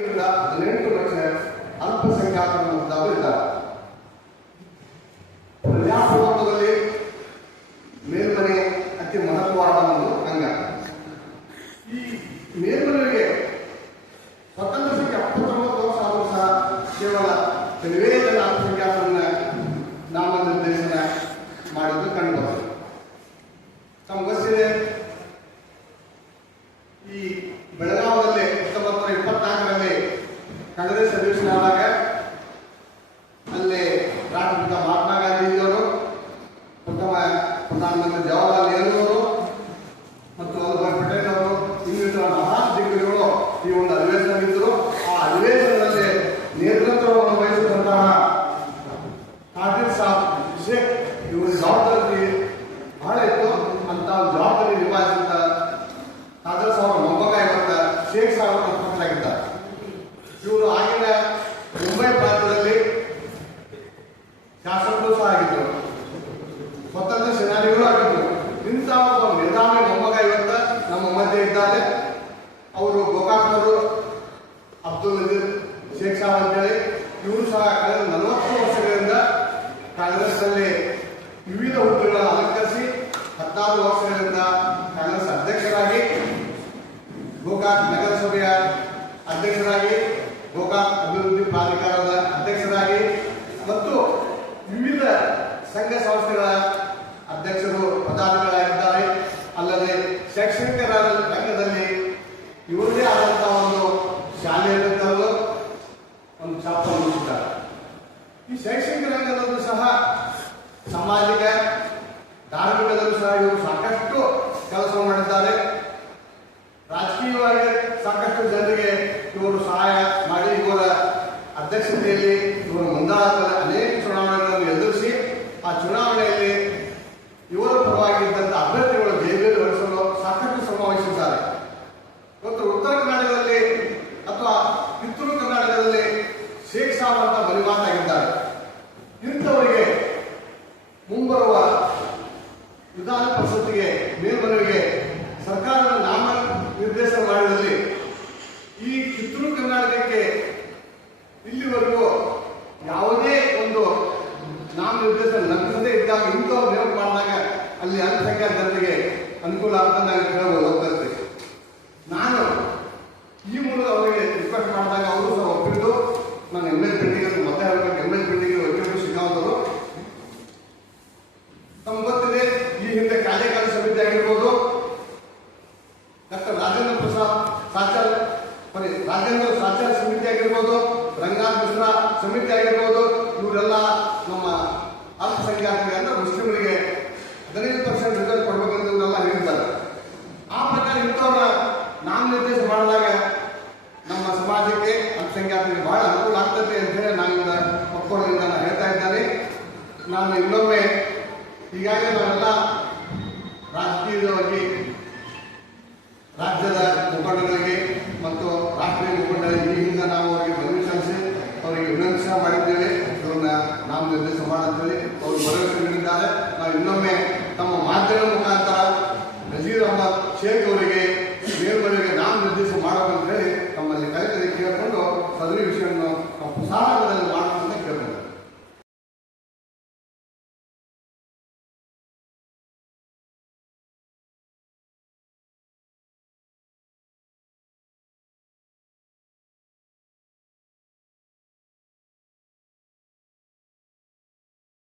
18 ಲಕ್ಷ ಅಲ್ಪಸಂಖ್ಯಾತರ ಮತದಾರರು ಇದ್ದಾರೆ. ಪ್ರಜಾಪ್ರಭುತ್ವದಲ್ಲಿ ಮೇಲ್ಮನೆ ಅತಿ ಮಹತ್ವವಾದ ಒಂದು ಅಂಗ. ಈ ಮೇಲ್ಮನೆಗೆ ಸ್ವತಂತ್ರ ಸಂಖ್ಯೆ 79 ವರ್ಷ ಆದರೂ ಸಹ ಕೇವಲ ಕೆಲವೇ ಜನ ಅಲ್ಪಸಂಖ್ಯಾತರನ್ನ ನಾಮನಿರ್ದೇಶನ ಮಾಡಿದ್ದು ಕಂಡುಬರುತ್ತದೆ. ತಮ್ಮ ಗೊತ್ತಿದೆ, ಈ ಬೆಳಗಾವಿಯಲ್ಲಿ 1924ರಲ್ಲಿ ಕಾಂಗ್ರೆಸ್ ಅಧಿವೇಶನ ಆದಾಗ ಅಲ್ಲಿ ರಾಷ್ಟ್ರಪಿತ ಮಹಾತ್ಮ ಗಾಂಧೀಜಿಯವರು, ಪ್ರಥಮ ಪ್ರಧಾನಮಂತ್ರಿ ಜವಾಹರ್ಲಾಲ್ ನೆಹರು ಅವರು ಮತ್ತು ವಲ್ಲಭಾಯ್ ಪಟೇಲ್ ಅವರು ಇನ್ನಿತರ ಮಹಾನ್ ದಿಗ್ಗಜಗಳು ಈ ಒಂದು ಅಧಿವೇಶನವಿದ್ದರು. ಆ ಅಧಿವೇಶನದಲ್ಲಿ ನೇತೃತ್ವವನ್ನು ವಹಿಸಿದಂತಹ ಖಾದಿರ್ ಸಾಬ್ ಶೇಖ್ ಇವರ ಜವಾಬ್ದಾರಿ ಬಹಳ ಇತ್ತು. ಅಂತ ಜವಾಬ್ದಾರಿ ನಿಭಾಯಿಸಿದ ಖಾದರ್ ಸಾಬ್ ಮೊಮ್ಮಗ ಇವತ್ತ ಶೇಖ್ ಸಾಬ್ ಪಕ್ಕದಾಗಿದ್ದಾರೆ. ಇವರು ಆಗಿನ ಮುಂಬೈ ಪ್ರಾಂತ್ಯದಲ್ಲಿ ಶಾಸಕರು ಸಹ ಆಗಿದ್ದರು, ಸ್ವತಂತ್ರ ಸೇನಾನಿಗಳು ಆಗಿದ್ದರು. ಇಂಥ ಒಬ್ಬ ಮೇಧಾವಿ ಮೊಮ್ಮಗ ಇವತ್ತ ನಮ್ಮ ಮಧ್ಯೆ ಇದ್ದಾರೆ. ಅವರು ಗೋಕಾಕ್ನವರು ಅಬ್ದುಲ್ ನಜೀರ್ ಶೇಖ್ ಸಾಬ್ ಅಂತೇಳಿ. ಇವರು ಸಹ ಕಳೆದ 40 ವರ್ಷಗಳಿಂದ ಕಾಂಗ್ರೆಸ್ನಲ್ಲಿ ವಿವಿಧ ಹುದ್ದೆಗಳನ್ನು ಅಲಂಕರಿಸಿ 16 ವರ್ಷಗಳಿಂದ ಕಾಂಗ್ರೆಸ್ ಅಧ್ಯಕ್ಷರಾಗಿ, ಗೋಕಾಕ್ ನಗರಸಭೆಯ ಅಧ್ಯಕ್ಷರಾಗಿ, ಗೋಕಾಕ್ ಅಭಿವೃದ್ಧಿ ಪ್ರಾಧಿಕಾರದ ಅಧ್ಯಕ್ಷರಾಗಿ ಮತ್ತು ವಿವಿಧ ಸಂಘ ಸಂಸ್ಥೆಗಳ ಅಧ್ಯಕ್ಷರು ಪದಾಧಿಕಾರಿಗಳಾಗಿದ್ದಾರೆ. ಅಲ್ಲದೆ ಶೈಕ್ಷಣಿಕ ರಂಗದಲ್ಲಿ ಇವರದೇ ಆದಂತಹ ಒಂದು ಶಾಲೆಯನ್ನು ತಂದು ಒಂದು ಚಾಪ್ಟರ್ ಮುಗಿಸಿದ್ದಾರೆ. ಈ ಶೈಕ್ಷಣಿಕ ರಂಗದಲ್ಲೂ ಸಹ, ಸಾಮಾಜಿಕ ಧಾರ್ಮಿಕದಲ್ಲೂ ಸಹ ಇವರು ಸಾಕಷ್ಟು ಕೆಲಸ ಮಾಡಿದ್ದಾರೆ. ರಾಜಕೀಯವಾಗಿ ಸಾಕಷ್ಟು ಜನರಿಗೆ ಇವರು ಸಹಾಯ ಮಾಡಿ, ಇವರ ಅಧ್ಯಕ್ಷತೆಯಲ್ಲಿ ಇವರು ಮುಂದಾದ ಅನೇಕ ಚುನಾವಣೆಗಳನ್ನು ಎದುರಿಸಿ ಆ ಚುನಾವಣೆಯಲ್ಲಿ ಇವರ ಪರವಾಗಿದ್ದಂಥ ಅಭ್ಯರ್ಥಿಗಳು ಜೈಲಿನಲ್ಲಿ ಸಾಕಷ್ಟು ಶ್ರಮ ವಹಿಸಿದ್ದಾರೆ. ಇವತ್ತು ಉತ್ತರ ಕರ್ನಾಟಕದಲ್ಲಿ ಅಥವಾ ಕಿತ್ತೂರು ಕರ್ನಾಟಕದಲ್ಲಿ ಶೇಖ್ ಸಾಬ್ ಅಂತ ಬಲಿಮಾತಾಗಿದ್ದಾರೆ. ಇಂಥವರಿಗೆ ಮುಂಬರುವ ವಿಧಾನ ಪರಿಷತ್ತಿಗೆ ಮೇಲ್ಮನವಿಗೆ ಸರ್ಕಾರದ ನಾಮ ನಿರ್ದೇಶನ ಮಾಡಿದಲ್ಲಿ ಈ ಕಿತ್ತೂರು ಕರ್ನಾಟಕಕ್ಕೆ ಇಲ್ಲಿವರೆಗೂ ಯಾವುದೇ ಒಂದು ನಾಮ ನಿರ್ದೇಶನ ಲಭಿಸದೇ ಇದ್ದಾಗ ಇಂಥವ್ರು ನೇಮಕ ಮಾಡಿದಾಗ ಅಲ್ಲಿ ಅಲ್ಪಸಂಖ್ಯಾತ ಜನತೆಗೆ ಅನುಕೂಲ ಆಗ್ತದೆ ಹೇಳ್ಬೋದು. ನಾನು ಈ ಮೂಲಕ ಅವರಿಗೆ ರಿಕ್ವೆಸ್ಟ್ ಮಾಡಿದಾಗ ಅವರು ಸಹ ಒಪ್ಪಿದ್ದು. ನಾನು ML ಪೆಂಡಿಗೆ ಮತ್ತೆ ಹೇಳಬೇಕು, ML ಪೆಂಡಿಗೆ ವಕೀಲರು ಶಿಕಾವತರು. ತಮ್ಗೆ ಗೊತ್ತಿದೆ, ಈ ಹಿಂದೆ ಕಾರ್ಯಕಾರಿ ಸಮಿತಿ ಆಗಿರ್ಬೋದು, ಡಾಕ್ಟರ್ ರಾಜೇಂದ್ರ ಸಾಚಾರ್ ಸಮಿತಿ ಆಗಿರ್ಬೋದು, ರಂಗನಾಥ್ ಮಿಶ್ರಾ ಸಮಿತಿ ಆಗಿರ್ಬೋದು, ಇವರೆಲ್ಲ ನಮ್ಮ ಅಲ್ಪಸಂಖ್ಯಾತರಿಗೆ ಅಂದ್ರೆ ಮುಸ್ಲಿಮರಿಗೆ 15% ರಿಸರ್ವ್ ಕೊಡಬೇಕಂತ ಇವರೆಲ್ಲ ಹೇಳಿದ್ದಾರೆ. ಆ ಪ್ರಕಾರ ಇಂಥವ್ರ ನಾಮನಿರ್ದೇಶನ ಮಾಡಿದಾಗ ನಮ್ಮ ಸಮಾಜಕ್ಕೆ ಅಲ್ಪಸಂಖ್ಯಾತರಿಗೆ ಬಹಳ ಅನುಕೂಲ ಆಗ್ತದೆ ಅಂತ ಹೇಳಿ ನಾನಿಂದ ಒಪ್ಪಿಕೊಂಡಿಂದ ನಾನು ಹೇಳ್ತಾ ಇದ್ದೇನೆ. ನಾನು ಇನ್ನೊಮ್ಮೆ ಈಗಾಗಲೇ ನಾವೆಲ್ಲ ರಾಜಕೀಯವಾಗಿ ರಾಜ್ಯದ ಮುಖಂಡಗಳಿಗೆ ಮತ್ತು ರಾಷ್ಟ್ರೀಯ ಮುಖಂಡರಿಗೆ ಈ ಹಿಂದೆ ನಾವು ಅವರಿಗೆ ಮನವಿ ಸಲ್ಲಿಸಿ ಅವರಿಗೆ ವಿನಂತಿಸ ಮಾಡಿದ್ದೇವೆ. ಇವ್ರನ್ನ ನಾಮನಿರ್ದೇಶನ ಮಾಡಂತೇಳಿ ಅವರು ಭರವಸೆ ನೀಡಿದ್ದಾರೆ. ನಾವು ಇನ್ನೊಮ್ಮೆ ತಮ್ಮ ಮಾಧ್ಯಮ ಮುಖಾಂತರ ನಜೀರ್ ಅಹಮದ್ ಶೇಖ್ ಅವರಿಗೆ